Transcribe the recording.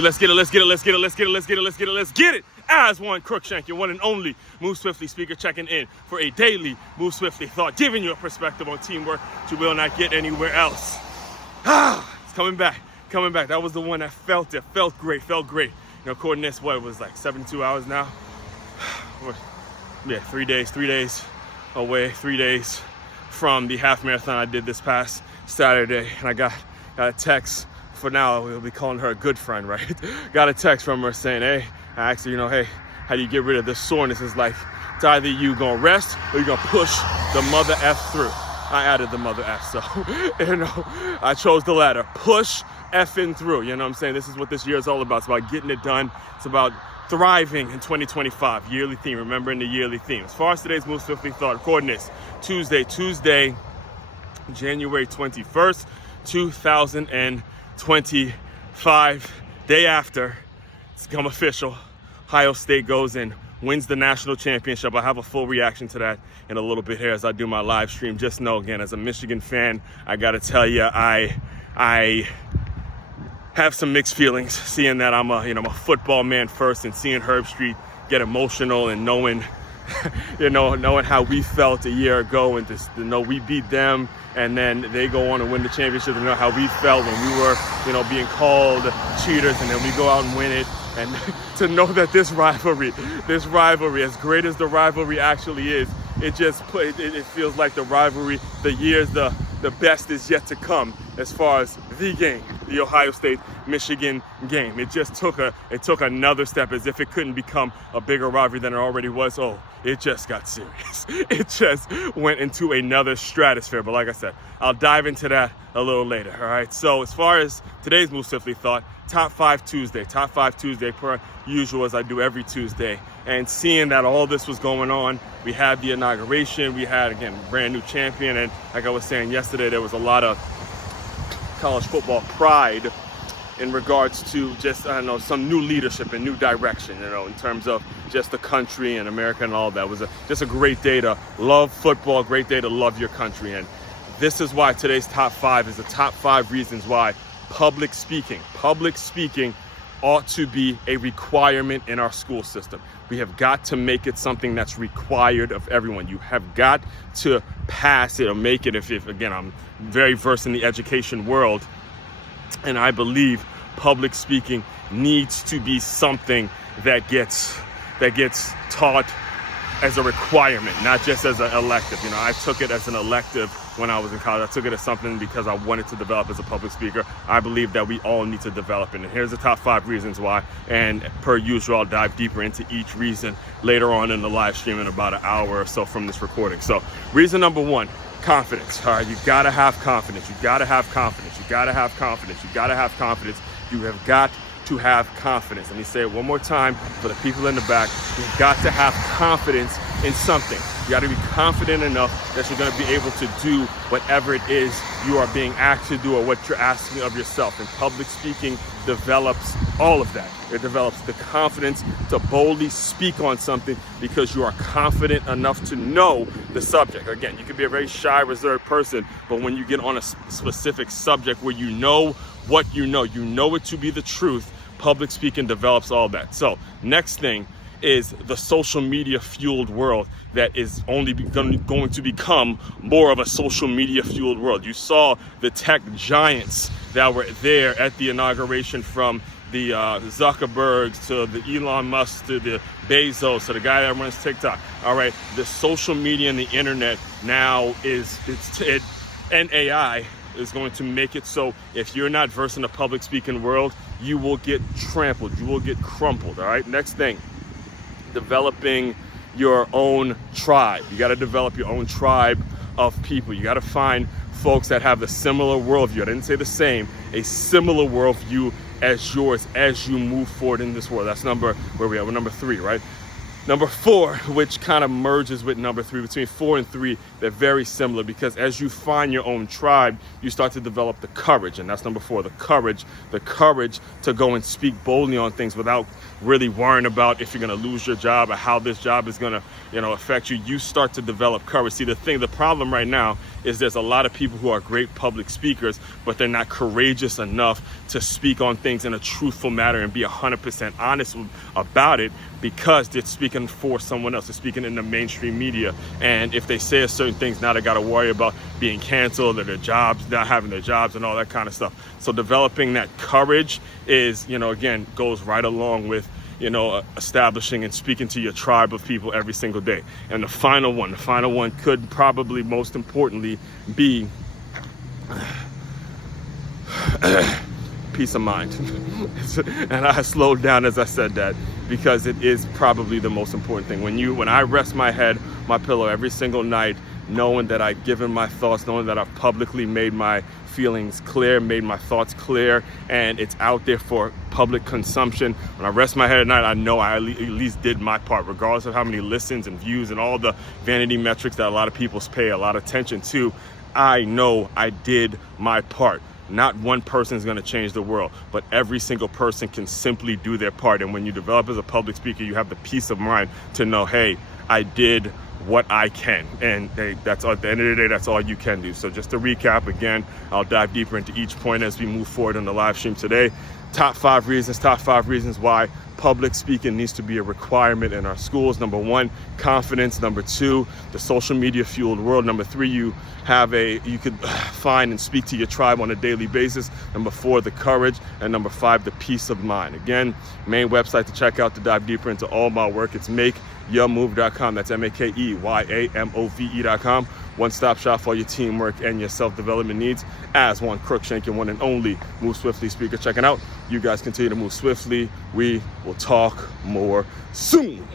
Let's get it, let's get it, let's get it, let's get it, let's get it, let's get it, let's get it. As one Crookshank, your one and only Move Swiftly speaker, checking in for a daily Move Swiftly thought, giving you a perspective on teamwork you will not get anywhere else. It's coming back. That was the one that felt great. You know, according to this, what it was like 72 hours now? Yeah, 3 days away, 3 days from the half marathon I did this past Saturday. And I got a text. For now, we'll be calling her a good friend, right? Got a text from her saying, hey, I asked her, you know, hey, how do you get rid of this soreness? It's like, it's either you gonna rest or you gonna push the mother F through. I added the mother F, so, you know, I chose the latter. Push effing through, you know what I'm saying? This is what this year is all about. It's about getting it done. It's about thriving in 2025. Yearly theme, remembering the yearly theme. As far as today's Move Swiftly thought, coordinates, Tuesday, January 21st, 2025, day after it's become official, Ohio State goes and wins the national championship. I have a full reaction to that in a little bit here as I do my live stream. Just know, again, as a Michigan fan, I gotta tell you, I have some mixed feelings seeing that I'm a football man first, and seeing Herb Street get emotional and knowing knowing how we felt a year ago, and just to know we beat them and then they go on and win the championship, and know how we felt when we were, being called cheaters, and then we go out and win it. And to know that this rivalry, as great as the rivalry actually is, it feels like the rivalry, the best is yet to come as far as the game, the Ohio State-Michigan game. It took another step, as if it couldn't become a bigger rivalry than it already was. Oh, it just got serious. It just went into another stratosphere. But like I said, I'll dive into that a little later, all right? So as far as today's Move Swiftly thought, Top 5 Tuesday per usual, as I do every Tuesday. And seeing that all this was going on, we had the inauguration, we had, again, brand new champion, and like I was saying yesterday, there was a lot of college football pride in regards to just, some new leadership and new direction, in terms of just the country and America and all that. It was just a great day to love football, great day to love your country. And this is why today's top 5 is the top 5 reasons why public speaking ought to be a requirement in our school system. We have got to make it something that's required of everyone. You have got to pass it or make it. If again, I'm very versed in the education world, and I believe public speaking needs to be something that gets taught as a requirement, not just as an elective. I took it as an elective when I was in college. I took it as something because I wanted to develop as a public speaker. I believe that we all need to develop it. And here's the top 5 reasons why. And per usual, I'll dive deeper into each reason later on in the live stream in about an hour or so from this recording. So reason number 1, confidence. All right, you gotta have confidence. You have got to have confidence. Let me say it one more time for the people in the back. You've got to have confidence in something. You got to be confident enough that you're going to be able to do whatever it is you are being asked to do, or what you're asking of yourself. And public speaking develops all of that. It develops the confidence to boldly speak on something because you are confident enough to know the subject. Again, you can be a very shy, reserved person, but when you get on a specific subject where you know what you know it to be the truth, public speaking develops all that. So next thing is the social media fueled world that is only going to become more of a social media fueled world. You saw the tech giants that were there at the inauguration, from the Zuckerbergs to the Elon Musk to the Bezos to the guy that runs TikTok. All right, the social media and the internet now and AI is going to make it so if you're not versed in the public speaking world, you will get trampled, you will get crumpled. All right, next thing, developing your own tribe. You got to develop your own tribe of people. You got to find folks that have the similar worldview. I didn't say the same, a similar worldview as yours as you move forward in this world. That's number 3, right? Number 4, which kind of merges with number 3, between 4 and 3, they're very similar, because as you find your own tribe, you start to develop the courage, and that's number 4, the courage to go and speak boldly on things without really worrying about if you're going to lose your job or how this job is going to, affect you. You start to develop courage. See, the problem right now is there's a lot of people who are great public speakers, but they're not courageous enough to speak on things in a truthful manner and be 100% honest about it, because they're speaking for someone else. They're speaking in the mainstream media. And if they say a certain things, now they got to worry about being canceled or their jobs, not having their jobs and all that kind of stuff. So developing that courage is, again, goes right along with, establishing and speaking to your tribe of people every single day. And the final one could probably most importantly be peace of mind. And I slowed down as I said that, because it is probably the most important thing. When I rest my head, my pillow every single night, knowing that I've given my thoughts, knowing that I've publicly made my feelings clear, made my thoughts clear, and it's out there for public consumption. When I rest my head at night, I know I at least did my part, regardless of how many listens and views and all the vanity metrics that a lot of people pay a lot of attention to. I know I did my part. Not one person is going to change the world, but every single person can simply do their part. And when you develop as a public speaker, you have the peace of mind to know, hey, I did what I can. And hey, that's at the end of the day, that's all you can do. So just to recap again, I'll dive deeper into each point as we move forward in the live stream today. Top five reasons why public speaking needs to be a requirement in our schools. Number one, confidence. Number two, the social media fueled world. Number three, you could find and speak to your tribe on a daily basis. Number four, the courage. And number five, the peace of mind. Again, main website to check out to dive deeper into all my work, it's makeyourmove.com. That's MAKEYAMOVE.com. One-stop shop for your teamwork and your self-development needs. As Juan Cruikshank, your one and only Move Swiftly speaker, checking out. You guys continue to move swiftly. We will talk more soon.